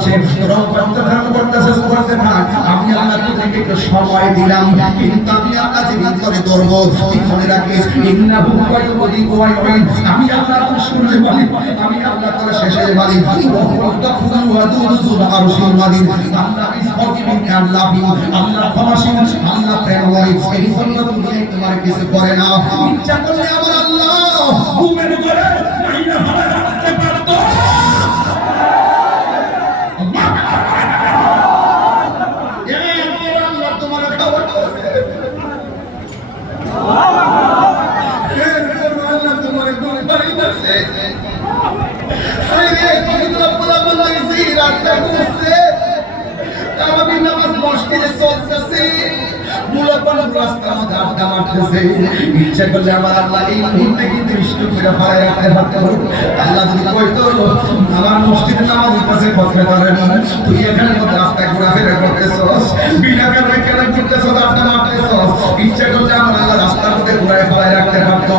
বলছে রং করতে থাক করতেছে করতে থাক আমি আল্লাহ তোদেরকে একটু সময় দিলাম, কিন্তু আমি আল্লাহ যে ভিতরে ধরবো তুই মনে রাখিস, ইন্নাহু কায়ুদি ওয়াইন আমি আল্লাহ তোর শুনলে বলি আমি আল্লাহ তোর শেষে বলি ওয়াকুল ওয়াদুল যুল আরশিল মাদিন। Allah is forgiving and loving আল্লাহ ক্ষমাশীল আল্লাহ প্রেমময়। এই জন্য তুমি তোমার কিছু করে না। ইচ্ছা করলে আমার আল্লাহ ঘুমের ঘরে বলতেছি, রাতটা ঘুমছে। নামাজ মসজিদে চলতেছে। মুলাপান রাস্তার মধ্যে আড্ডা মারতেছে। ইচ্ছা করলে আমার আল্লাহ এই মুহূর্তে কিন্তু ইষ্ট করে ফেলায় রাখতে পারতো। আল্লাহ যদি কইতো, আমার মসজিদে নামাজ হইতাছে করতে পারেনি। তুই এখানে মধ্যে রাস্তায় ঘোরাফেরা করতেছস। বিনা কারণে কেন ঘুরতেছস, আড্ডা মারতেছস। ইচ্ছা করলে আমার আল্লাহ রাস্তার মধ্যে ঘুরায় ফেলায় রাখতে পারতো।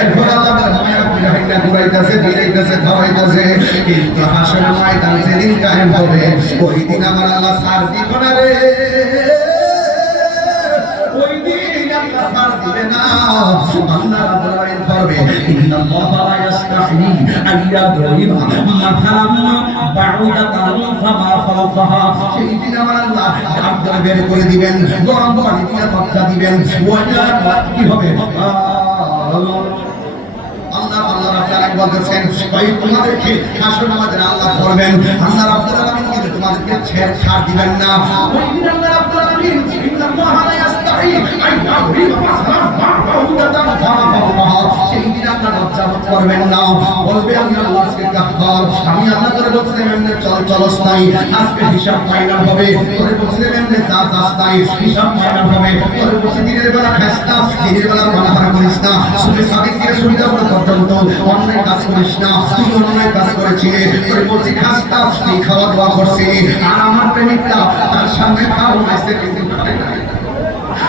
এরপর আল্লাহ মায়া ঘুরাইতে ঘুরাইতেছে, ফিরাইতেছে, খাওয়াইতেছে। কিন্তু হাসরের ময়দান যেদিন কায়েম হবে, ওই দিন আমার আল্লাহ সার দিব না রে ওই দিন আল্লাহ সার দিবে না আল্লাহ করবে ইন্নাল্লাহা আল্লাহ ডাক ধরে বের করে দিবেন, গরম পানি দিয়ে তক্তা দিবেন। কি হবে? আল্লাহ আল্লাহ আল্লাহ করবেন আল্লাহ আলামিন তোমাদেরকে ছেড় দিবেন না। সেই দিন আল্লাহ লজ্জা করবেন না বলবে আমি আল্লাহ আজকে আমি আল্লাহ করে বলছিলাম এমনি চল চলস নাই আজকে হিসাব ফাইনাল হবে করে বলছিলাম এমনি যা যাস নাই হিসাব ফাইনাল হবে করে বলছি দিনের বেলা খাস দিনের বেলা পানাহার করিস না শুনে সাদিক থেকে সুবিধা করে পর্যন্ত অন্যায় কাজ করিস না তুই অন্যায় কাজ করেছিলি করে বলছি খাস তুই খাওয়া দাওয়া করছিলি আর আমার প্রেমিকটা তার সামনে খাওয়া হয়েছে, কিন্তু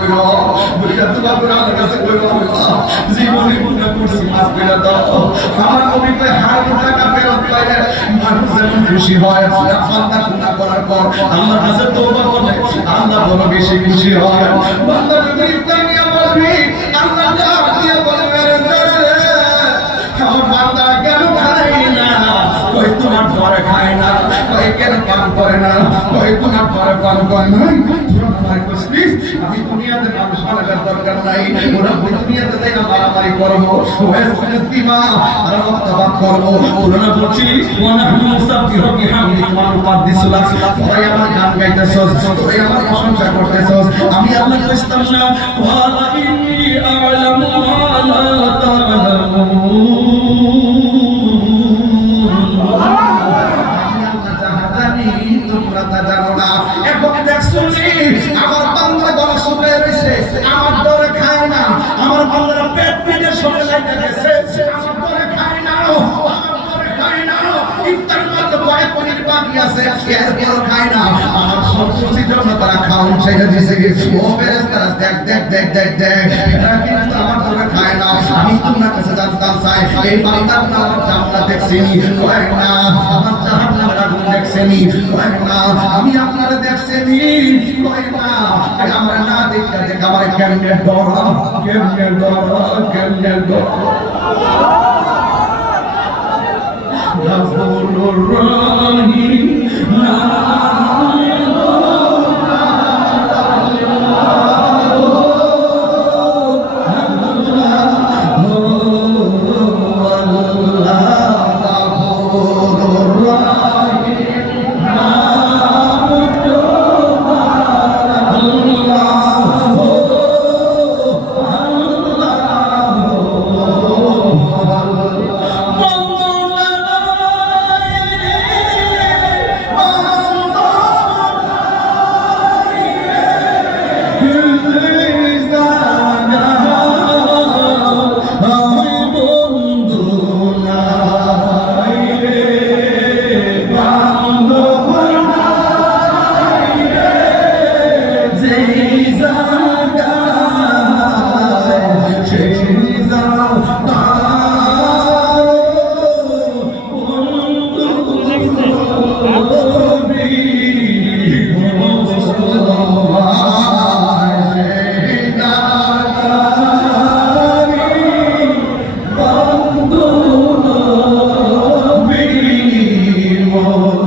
দিবা দোয়া করো বুঝলা দোয়া করো আল্লাহর কাছে আল্লাহ জীবনে গুনাহ করছি মাফ করে দাও আমার নবী কয় হার টাকা ফেরত পাইলে মানুষ যেমন খুশি হয় বান্দা গুনাহ করার পর আল্লাহর কাছে তওবা করে আল্লাহ বড় বেশি খুশি হয়। বান্দা যদি ইফতার নিয়ে বলবি আল্লাহ ডাক দিয়ে বলবে আমার বান্দা কেন খায় না কই তোমার ঘরে খায় না কই কেন পান করে না কই তোমার ঘরে পান করে না আমার কইছিস আমি দুনিয়াতে মানুষ মারার দরকার নাই। ওরা দুনিয়াতে তাই না মারামারি করব ওই দিমা আর রক্তপাত করব ওরা বলছি ওয়ানাহনু মুসাব্বিহু বিহামদিহি। ওয়া নুকাদ্দিসুলাক তোরাই আমার গান গাইতেছস তোরাই আমার প্রশংসা করতেছস আমি আল্লাহ কইতাম না ওয়ালা ইন্নী আ'লামু মা লা তা'লামুন। পেটে গেছে আমার ডরে খায় না আমার ডরে খায় না ইফতার মাত্র বয়ে পনির বাকি আছে এরপর খায় না আমার সবকিছুর জন্য তারা খাওয়ান ছেড়ে দিছে ও ফেরেস্তারা দেখ দেখ দেখ দেখ দেখ। এরা কিন্তু তোমার কাছে জানতাম চাই এই বান্দার না, আমার জান্নাত দেখছিনি কয় না, আমার জাহান্নাম আগুন দেখছেনি কয় না, আমি আপনারা দেখছেনি কয় না। আমরা না দেখতে দেখ আমার কেমনে ডর কেমনে ডর কেমনে ডর। গফুরুর রহিম কান্দায়